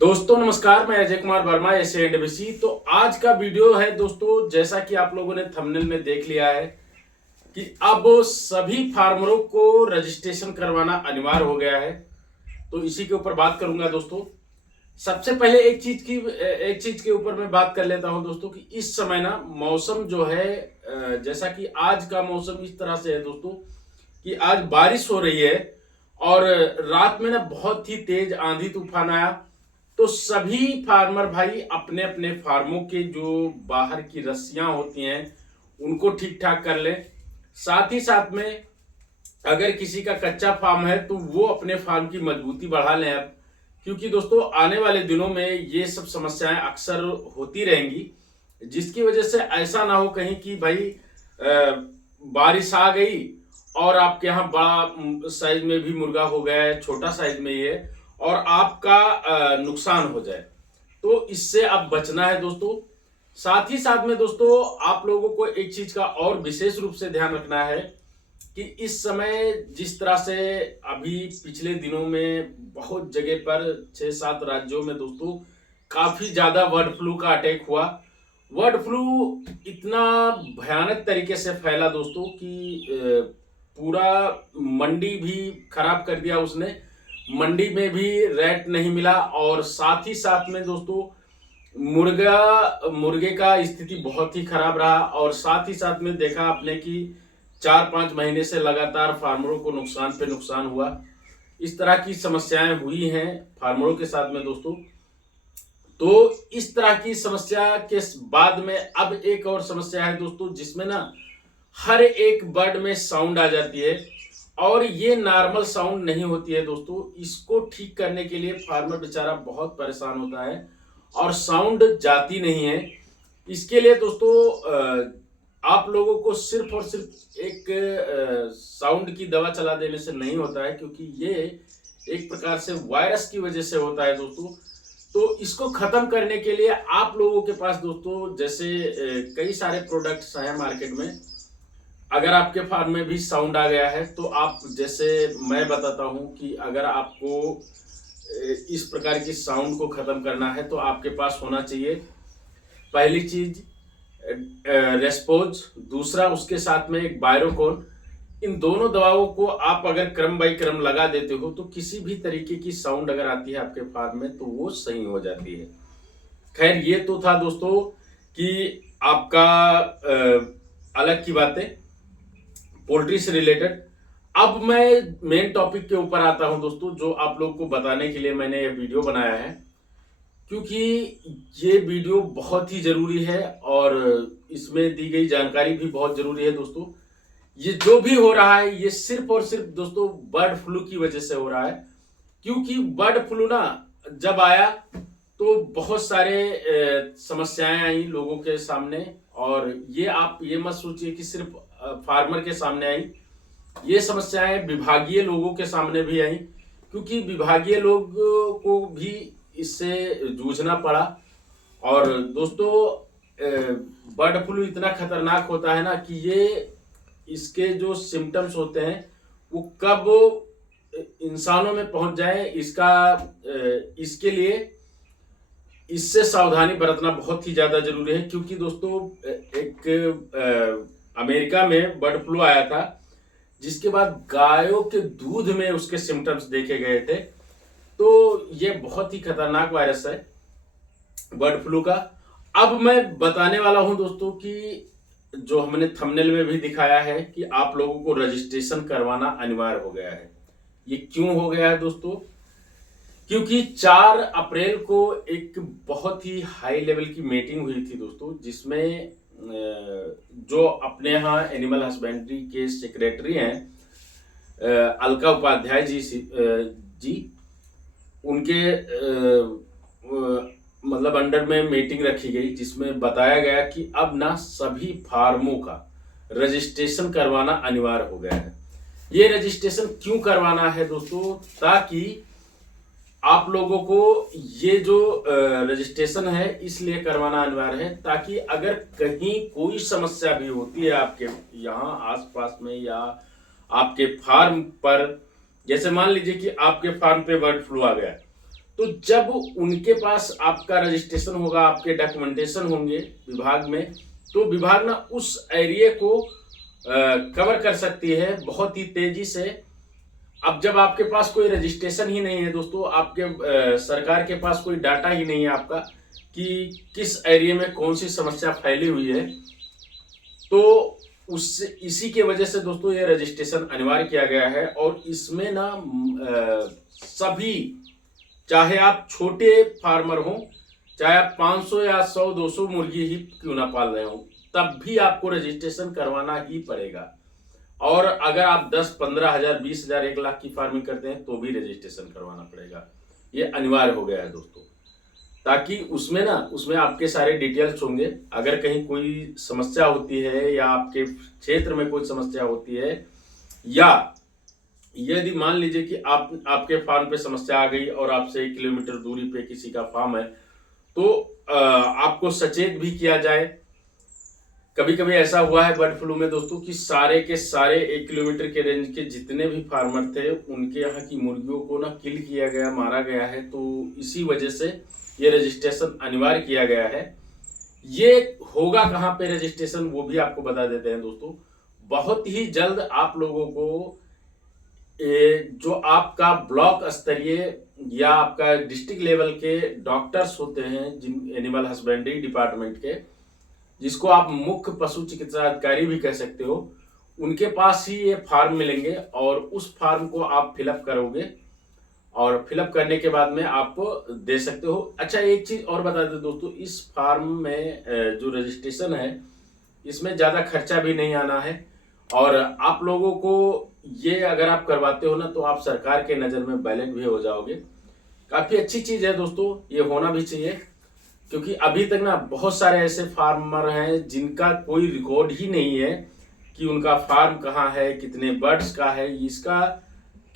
दोस्तों नमस्कार, मैं अजय कुमार वर्मा एसएनडीबीसी। तो आज का वीडियो है दोस्तों, जैसा कि आप लोगों ने थंबनेल में देख लिया है कि अब सभी फार्मरों को रजिस्ट्रेशन करवाना अनिवार्य हो गया है। तो इसी के ऊपर बात करूंगा दोस्तों। सबसे पहले एक चीज के ऊपर मैं बात कर लेता हूं दोस्तों कि इस समय ना मौसम जो है, जैसा कि आज का मौसम इस तरह से है दोस्तों कि आज बारिश हो रही है और रात में ना बहुत ही तेज आंधी तूफान आया। तो सभी फार्मर भाई अपने अपने फार्मों के जो बाहर की रस्सियां होती हैं उनको ठीक ठाक कर ले। साथ ही साथ में अगर किसी का कच्चा फार्म है तो वो अपने फार्म की मजबूती बढ़ा लें अब, क्योंकि दोस्तों आने वाले दिनों में ये सब समस्याएं अक्सर होती रहेंगी, जिसकी वजह से ऐसा ना हो कहीं कि भाई बारिश आ गई और आपके यहाँ बड़ा साइज में भी मुर्गा हो गया है, छोटा साइज में ये, और आपका नुकसान हो जाए। तो इससे अब बचना है दोस्तों। साथ ही साथ में दोस्तों आप लोगों को एक चीज का और विशेष रूप से ध्यान रखना है कि इस समय जिस तरह से अभी पिछले दिनों में बहुत जगह पर 6-7 राज्यों में दोस्तों काफी ज्यादा बर्ड फ्लू का अटैक हुआ। बर्ड फ्लू इतना भयानक तरीके से फैला दोस्तों कि पूरा मंडी भी खराब कर दिया उसने। मंडी में भी रेट नहीं मिला और साथ ही साथ में दोस्तों मुर्गे का स्थिति बहुत ही खराब रहा। और साथ ही साथ में देखा आपने कि 4-5 महीने से लगातार फार्मरों को नुकसान पे नुकसान हुआ। इस तरह की समस्याएं हुई हैं फार्मरों के साथ में दोस्तों। तो इस तरह की समस्या के बाद में अब एक और समस्या है दोस्तों, जिसमें ना हर एक बर्ड में साउंड आ जाती है और ये नॉर्मल साउंड नहीं होती है दोस्तों। इसको ठीक करने के लिए फार्मर बेचारा बहुत परेशान होता है और साउंड जाती नहीं है। इसके लिए दोस्तों आप लोगों को सिर्फ और सिर्फ एक साउंड की दवा चला देने से नहीं होता है, क्योंकि ये एक प्रकार से वायरस की वजह से होता है दोस्तों। तो इसको खत्म करने के लिए आप लोगों के पास दोस्तों जैसे कई सारे प्रोडक्ट्स हैं मार्केट में। अगर आपके फार्म में भी साउंड आ गया है तो आप, जैसे मैं बताता हूं कि अगर आपको इस प्रकार की साउंड को खत्म करना है तो आपके पास होना चाहिए पहली चीज रेस्पोज, दूसरा उसके साथ में एक बायरोकोन। इन दोनों दवाओं को आप अगर क्रम बाई क्रम लगा देते हो तो किसी भी तरीके की साउंड अगर आती है आपके फार्म में तो वो सही हो जाती है। खैर ये तो था दोस्तों कि आपका अलग की बातें पोल्ट्री से रिलेटेड। अब मैं मेन टॉपिक के ऊपर आता हूं दोस्तों, जो आप लोग को बताने के लिए मैंने ये वीडियो बनाया है, क्योंकि ये वीडियो बहुत ही जरूरी है और इसमें दी गई जानकारी भी बहुत जरूरी है दोस्तों। ये जो भी हो रहा है ये सिर्फ और सिर्फ दोस्तों बर्ड फ्लू की वजह से हो रहा है। क्योंकि बर्ड फ्लू ना जब आया तो बहुत सारे समस्याएं आई लोगों के सामने, और ये आप ये मत सोचिए कि सिर्फ फार्मर के सामने आई, ये समस्याएं विभागीय लोगों के सामने भी आई, क्योंकि विभागीय लोग को भी इससे जूझना पड़ा। और दोस्तों बर्ड फ्लू इतना खतरनाक होता है ना कि ये इसके जो सिम्टम्स होते हैं वो कब इंसानों में पहुंच जाए, इसके लिए इससे सावधानी बरतना बहुत ही ज्यादा जरूरी है। क्योंकि दोस्तों एक अमेरिका में बर्ड फ्लू आया था, जिसके बाद गायों के दूध में उसके सिम्टम्स देखे गए थे। तो ये बहुत ही खतरनाक वायरस है बर्ड फ्लू का। अब मैं बताने वाला हूं दोस्तों कि जो हमने थंबनेल में भी दिखाया है कि आप लोगों को रजिस्ट्रेशन करवाना अनिवार्य हो गया है। ये क्यों हो गया है दोस्तों? क्योंकि 4 अप्रैल को एक बहुत ही हाई लेवल की मीटिंग हुई थी दोस्तों, जिसमें जो अपने यहाँ एनिमल हस्बेंड्री के सेक्रेटरी हैं अलका उपाध्याय जी, उनके मतलब अंडर में मीटिंग रखी गई, जिसमें बताया गया कि अब ना सभी फार्मों का रजिस्ट्रेशन करवाना अनिवार्य हो गया है। ये रजिस्ट्रेशन क्यों करवाना है दोस्तों? ताकि आप लोगों को ये जो रजिस्ट्रेशन है इसलिए करवाना अनिवार्य है ताकि अगर कहीं कोई समस्या भी होती है आपके यहाँ आसपास में या आपके फार्म पर, जैसे मान लीजिए कि आपके फार्म पे बर्ड फ्लू आ गया, तो जब उनके पास आपका रजिस्ट्रेशन होगा, आपके डॉक्यूमेंटेशन होंगे विभाग में, तो विभाग ना उस एरिया को कवर कर सकती है बहुत ही तेजी से। अब जब आपके पास कोई रजिस्ट्रेशन ही नहीं है दोस्तों, आपके सरकार के पास कोई डाटा ही नहीं है आपका कि किस एरिया में कौन सी समस्या फैली हुई है, तो उससे इसी के वजह से दोस्तों ये रजिस्ट्रेशन अनिवार्य किया गया है। और इसमें ना सभी, चाहे आप छोटे फार्मर हो, चाहे आप 500 या 100-200 मुर्गी ही क्यों ना पाल रहे हो, तब भी आपको रजिस्ट्रेशन करवाना ही पड़ेगा। और अगर आप 10-15 हजार, 20 हजार, 1 लाख की फार्मिंग करते हैं तो भी रजिस्ट्रेशन करवाना पड़ेगा। ये अनिवार्य हो गया है दोस्तों, ताकि उसमें आपके सारे डिटेल्स होंगे। अगर कहीं कोई समस्या होती है या आपके क्षेत्र में कोई समस्या होती है, या यदि मान लीजिए कि आपके फार्म पे समस्या आ गई और आपसे 1 किलोमीटर दूरी पे किसी का फार्म है, तो आपको सचेत भी किया जाए। कभी कभी ऐसा हुआ है बर्ड फ्लू में दोस्तों कि सारे के सारे 1 किलोमीटर के रेंज के जितने भी फार्मर थे, उनके यहाँ की मुर्गियों को ना किल किया गया, मारा गया है। तो इसी वजह से ये रजिस्ट्रेशन अनिवार्य किया गया है। ये होगा कहाँ पे रजिस्ट्रेशन, वो भी आपको बता देते हैं दोस्तों। बहुत ही जल्द आप लोगों को जो आपका ब्लॉक स्तरीय या आपका डिस्ट्रिक्ट लेवल के डॉक्टर्स होते हैं, जिन एनिमल हस्बेंड्री डिपार्टमेंट के, जिसको आप मुख्य पशु चिकित्सा अधिकारी भी कह सकते हो, उनके पास ही ये फार्म मिलेंगे और उस फार्म को आप फिलअप करोगे और फिलअप करने के बाद में आप दे सकते हो। अच्छा, एक चीज और बता दें दोस्तों, इस फार्म में जो रजिस्ट्रेशन है, इसमें ज्यादा खर्चा भी नहीं आना है। और आप लोगों को ये अगर आप करवाते हो ना, तो आप सरकार के नजर में वैलिड भी हो जाओगे। काफी अच्छी चीज है दोस्तों, ये होना भी चाहिए। क्योंकि अभी तक ना बहुत सारे ऐसे फार्मर हैं जिनका कोई रिकॉर्ड ही नहीं है कि उनका फार्म कहाँ है, कितने बर्ड्स का है, इसका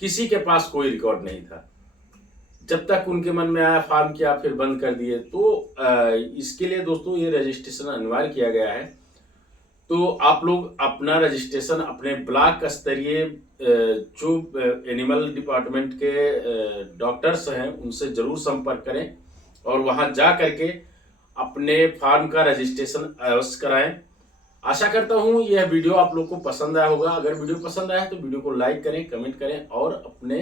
किसी के पास कोई रिकॉर्ड नहीं था। जब तक उनके मन में आया फार्म किया, फिर बंद कर दिए। तो इसके लिए दोस्तों ये रजिस्ट्रेशन अनिवार्य किया गया है। तो आप लोग अपना रजिस्ट्रेशन अपने ब्लॉक स्तरीय जो एनिमल डिपार्टमेंट के डॉक्टर्स हैं, उनसे जरूर संपर्क करें और वहां जा करके अपने फार्म का रजिस्ट्रेशन अवश्य कराएं। आशा करता हूं यह वीडियो आप लोग को पसंद आया होगा। अगर वीडियो पसंद आया तो वीडियो को लाइक करें, कमेंट करें और अपने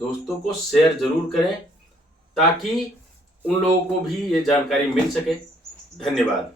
दोस्तों को शेयर जरूर करें, ताकि उन लोगों को भी ये जानकारी मिल सके। धन्यवाद।